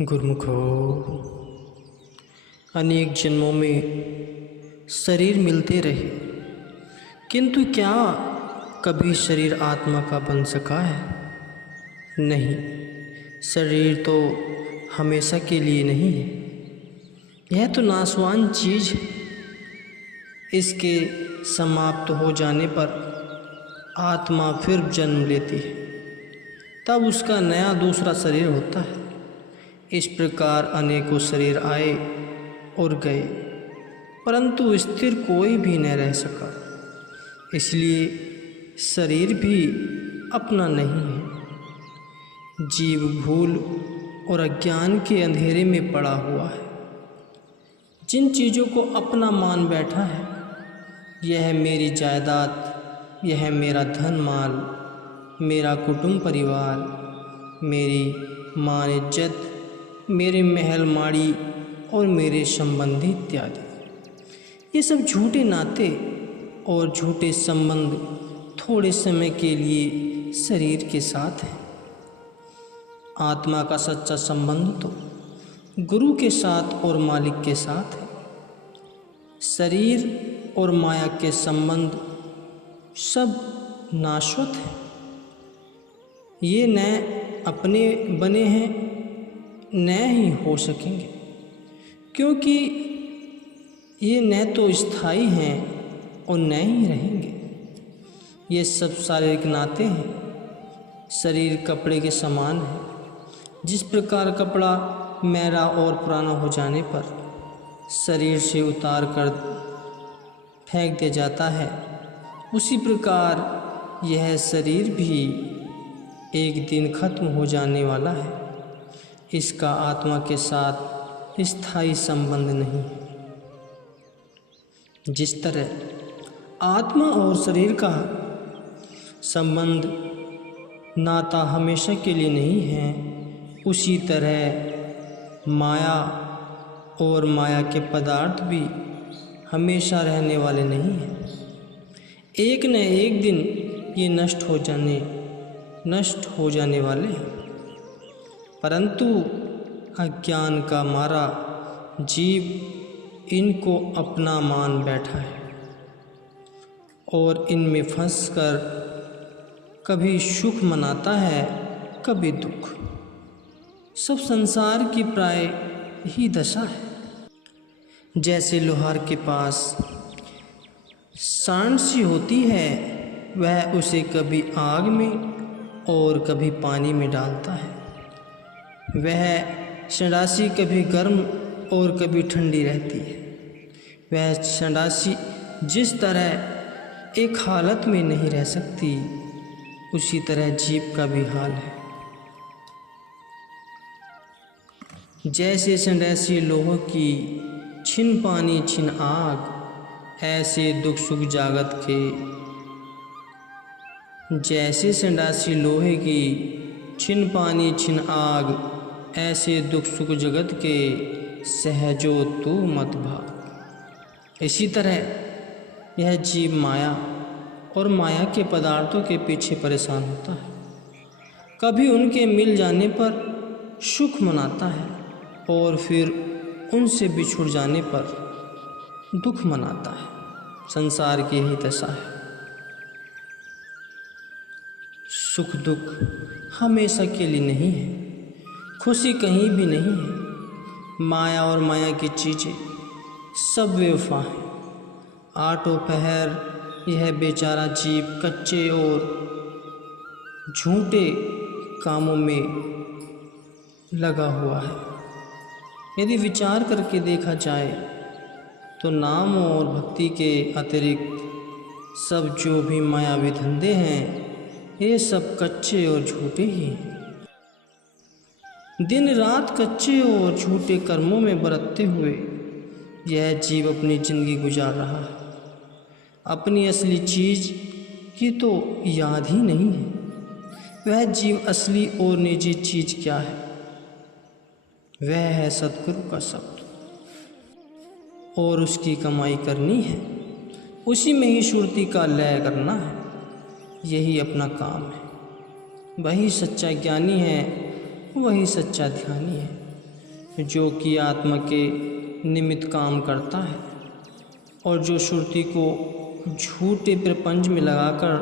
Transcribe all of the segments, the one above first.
गुरुमुखो, अनेक जन्मों में शरीर मिलते रहे, किंतु क्या कभी शरीर आत्मा का बन सका है? नहीं, शरीर तो हमेशा के लिए नहीं है। यह तो नाशवान चीज़ है। इसके समाप्त हो जाने पर आत्मा फिर जन्म लेती है, तब उसका नया दूसरा शरीर होता है। इस प्रकार अनेकों शरीर आए और गए, परंतु स्थिर कोई भी न रह सका। इसलिए शरीर भी अपना नहीं है। जीव भूल और अज्ञान के अंधेरे में पड़ा हुआ है। जिन चीज़ों को अपना मान बैठा है, यह मेरी जायदाद, यह मेरा धन माल, मेरा कुटुंब परिवार, मेरी मान इज्जत, मेरे महल माड़ी और मेरे संबंधी इत्यादि, ये सब झूठे नाते और झूठे संबंध थोड़े समय के लिए शरीर के साथ है। आत्मा का सच्चा संबंध तो गुरु के साथ और मालिक के साथ है। शरीर और माया के संबंध सब नाशवत है। ये न अपने बने हैं, न ही हो सकेंगे, क्योंकि ये न तो स्थायी हैं और न ही रहेंगे। ये सब शारीरिक नाते हैं। शरीर कपड़े के समान है। जिस प्रकार कपड़ा मैला और पुराना हो जाने पर शरीर से उतार कर फेंक दिया जाता है, उसी प्रकार यह शरीर भी एक दिन खत्म हो जाने वाला है। इसका आत्मा के साथ स्थायी संबंध नहीं है। जिस तरह आत्मा और शरीर का संबंध नाता हमेशा के लिए नहीं है, उसी तरह माया और माया के पदार्थ भी हमेशा रहने वाले नहीं हैं। एक न एक दिन ये नष्ट हो जाने वाले हैं। परंतु अज्ञान का मारा जीव इनको अपना मान बैठा है और इनमें फंसकर कभी सुख मनाता है, कभी दुख। सब संसार की प्राय ही दशा है। जैसे लोहार के पास सांड सी होती है, वह उसे कभी आग में और कभी पानी में डालता है। वह संडासी कभी गर्म और कभी ठंडी रहती है। वह संडासी जिस तरह एक हालत में नहीं रह सकती, उसी तरह जीव का भी हाल है। जैसे संडासी लोह की छिन पानी छिन आग, ऐसे दुख सुख जागत के। जैसे संडासी लोहे की छिन पानी छिन आग, ऐसे दुख सुख जगत के। सहजो तू मत भाग। इसी तरह यह जीव माया और माया के पदार्थों के पीछे परेशान होता है। कभी उनके मिल जाने पर सुख मनाता है और फिर उनसे बिछुड़ जाने पर दुख मनाता है। संसार की यही दशा है। सुख दुख हमेशा के लिए नहीं है। खुशी कहीं भी नहीं है। माया और माया की चीज़ें सब बेवफा हैं। आठों पहर यह बेचारा जीव कच्चे और झूठे कामों में लगा हुआ है। यदि विचार करके देखा जाए तो नाम और भक्ति के अतिरिक्त सब जो भी मायावी धंधे हैं, ये सब कच्चे और झूठे ही हैं। दिन रात कच्चे और झूठे कर्मों में बरतते हुए यह जीव अपनी जिंदगी गुजार रहा है। अपनी असली चीज़ की तो याद ही नहीं है। वह जीव असली और निजी चीज़ क्या है? वह है सतगुरु का शब्द, और उसकी कमाई करनी है। उसी में ही सुरती का लय करना है। यही अपना काम है। वही सच्चा ज्ञानी है, वही सच्चा ध्यानी है। जो कि आत्मा के निमित्त काम करता है और जो श्रुति को झूठे प्रपंच में लगाकर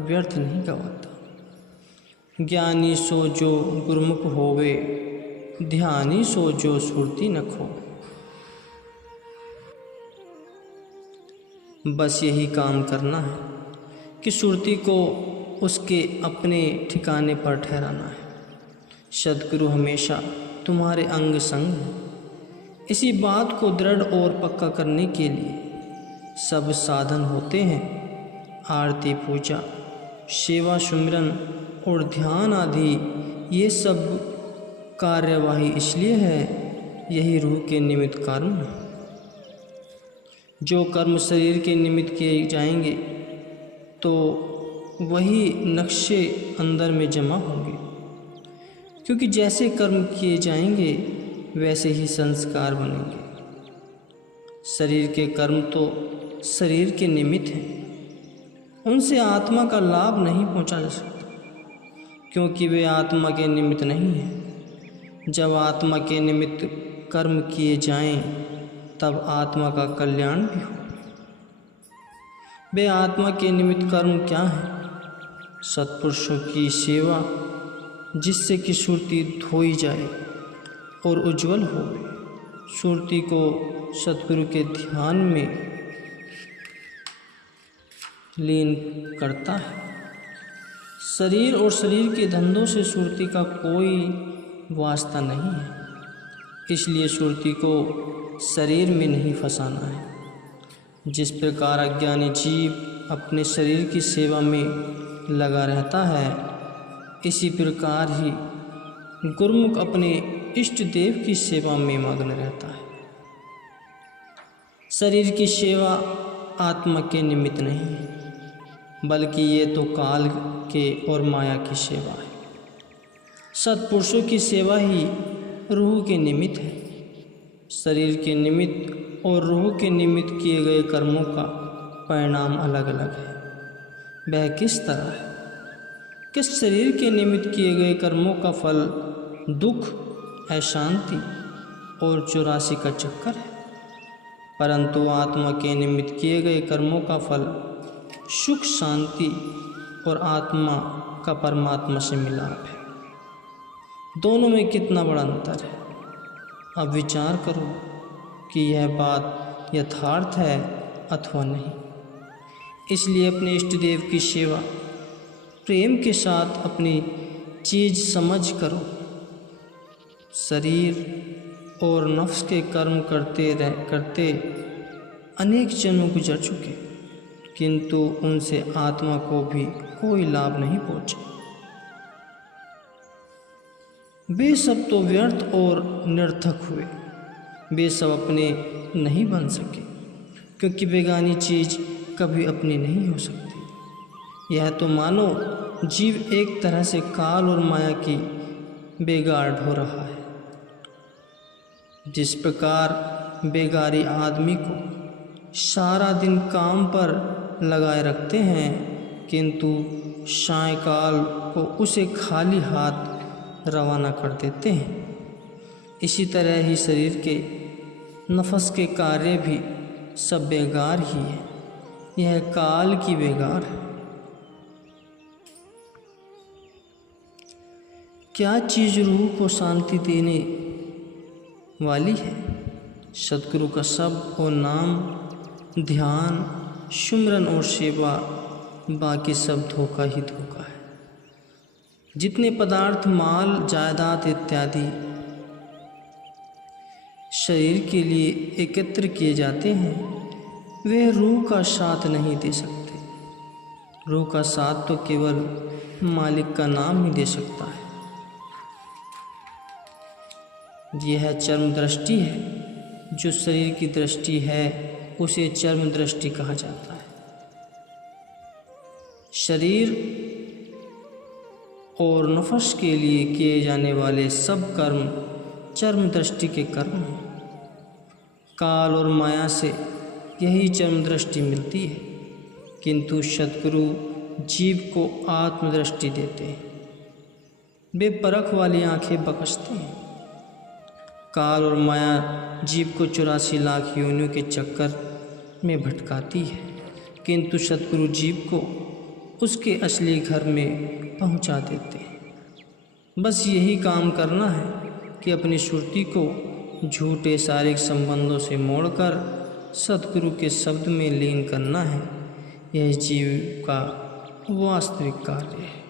व्यर्थ नहीं गवाता। ज्ञानी सो जो गुरुमुख होवे, ध्यानी सो जो सुरती न खो। बस यही काम करना है कि सुरती को उसके अपने ठिकाने पर ठहराना है। सद्गुरु हमेशा तुम्हारे अंग संग है। इसी बात को दृढ़ और पक्का करने के लिए सब साधन होते हैं। आरती, पूजा, सेवा, सुमिरन और ध्यान आदि ये सब कार्यवाही इसलिए है, यही रूह के निमित्त कर्म है। जो कर्म शरीर के निमित्त किए जाएंगे तो वही नक्शे अंदर में जमा होंगे, क्योंकि जैसे कर्म किए जाएंगे वैसे ही संस्कार बनेंगे। शरीर के कर्म तो शरीर के निमित्त हैं, उनसे आत्मा का लाभ नहीं पहुंचा जा सकता, क्योंकि वे आत्मा के निमित्त नहीं हैं। जब आत्मा के निमित्त कर्म किए जाएं, तब आत्मा का कल्याण भी हो। वे आत्मा के निमित्त कर्म क्या है? सत्पुरुषों की सेवा, जिससे कि सुरती धोई जाए और उज्जवल हो। सुरती को सतगुरु के ध्यान में लीन करता है। शरीर और शरीर के धंधों से सुरती का कोई वास्ता नहीं है, इसलिए सुरती को शरीर में नहीं फंसाना है। जिस प्रकार अज्ञानी जीव अपने शरीर की सेवा में लगा रहता है, इसी प्रकार ही गुरुमुख अपने इष्ट देव की सेवा में मग्न रहता है। शरीर की सेवा आत्मा के निमित्त नहीं है, बल्कि ये तो काल के और माया की सेवा है। सत्पुरुषों की सेवा ही रूह के निमित्त है। शरीर के निमित्त और रूह के निमित्त किए गए कर्मों का परिणाम अलग अलग है। वह किस तरह है? किस शरीर के निमित्त किए गए कर्मों का फल दुख, अशांति और 84 का चक्कर है, परंतु आत्मा के निमित्त किए गए कर्मों का फल सुख, शांति और आत्मा का परमात्मा से मिलाप है। दोनों में कितना बड़ा अंतर है। अब विचार करो कि यह बात यथार्थ है अथवा नहीं। इसलिए अपने इष्ट देव की सेवा प्रेम के साथ अपनी चीज़ समझ करो। शरीर और नफ्स के कर्म करते अनेक जन्म गुजर चुके, किंतु उनसे आत्मा को भी कोई लाभ नहीं पहुंचा। वे सब तो व्यर्थ और निरर्थक हुए। वे सब अपने नहीं बन सके, क्योंकि बेगानी चीज़ कभी अपनी नहीं हो सकती। यह तो मानो जीव एक तरह से काल और माया की बेगार ढो रहा है। जिस प्रकार बेगारी आदमी को सारा दिन काम पर लगाए रखते हैं, किंतु सायंकाल को उसे खाली हाथ रवाना कर देते हैं, इसी तरह ही शरीर के नफस के कार्य भी सब बेगार ही है। यह काल की बेगार है। क्या चीज़ रूह को शांति देने वाली है? सतगुरु का शब्द और नाम, ध्यान, सुमिरन और सेवा, बाकी सब धोखा ही धोखा है। जितने पदार्थ, माल, जायदाद इत्यादि शरीर के लिए एकत्र किए जाते हैं, वे रूह का साथ नहीं दे सकते। रूह का साथ तो केवल मालिक का नाम ही दे सकता है। यह चर्म दृष्टि है। जो शरीर की दृष्टि है उसे चर्म दृष्टि कहा जाता है। शरीर और नफस के लिए किए जाने वाले सब कर्म चर्म दृष्टि के कर्म हैं। काल और माया से यही चर्म दृष्टि मिलती है, किंतु सद्गुरु जीव को आत्मदृष्टि देते हैं। वे परख वाली आंखें बख्शते हैं। काल और माया जीव को 84 लाख योनियों के चक्कर में भटकाती है, किंतु सद्गुरु जीव को उसके असली घर में पहुंचा देते हैं। बस यही काम करना है कि अपनी सुरती को झूठे शारीरिक संबंधों से मोड़कर सद्गुरु के शब्द में लीन करना है। यह जीव का वास्तविक कार्य है।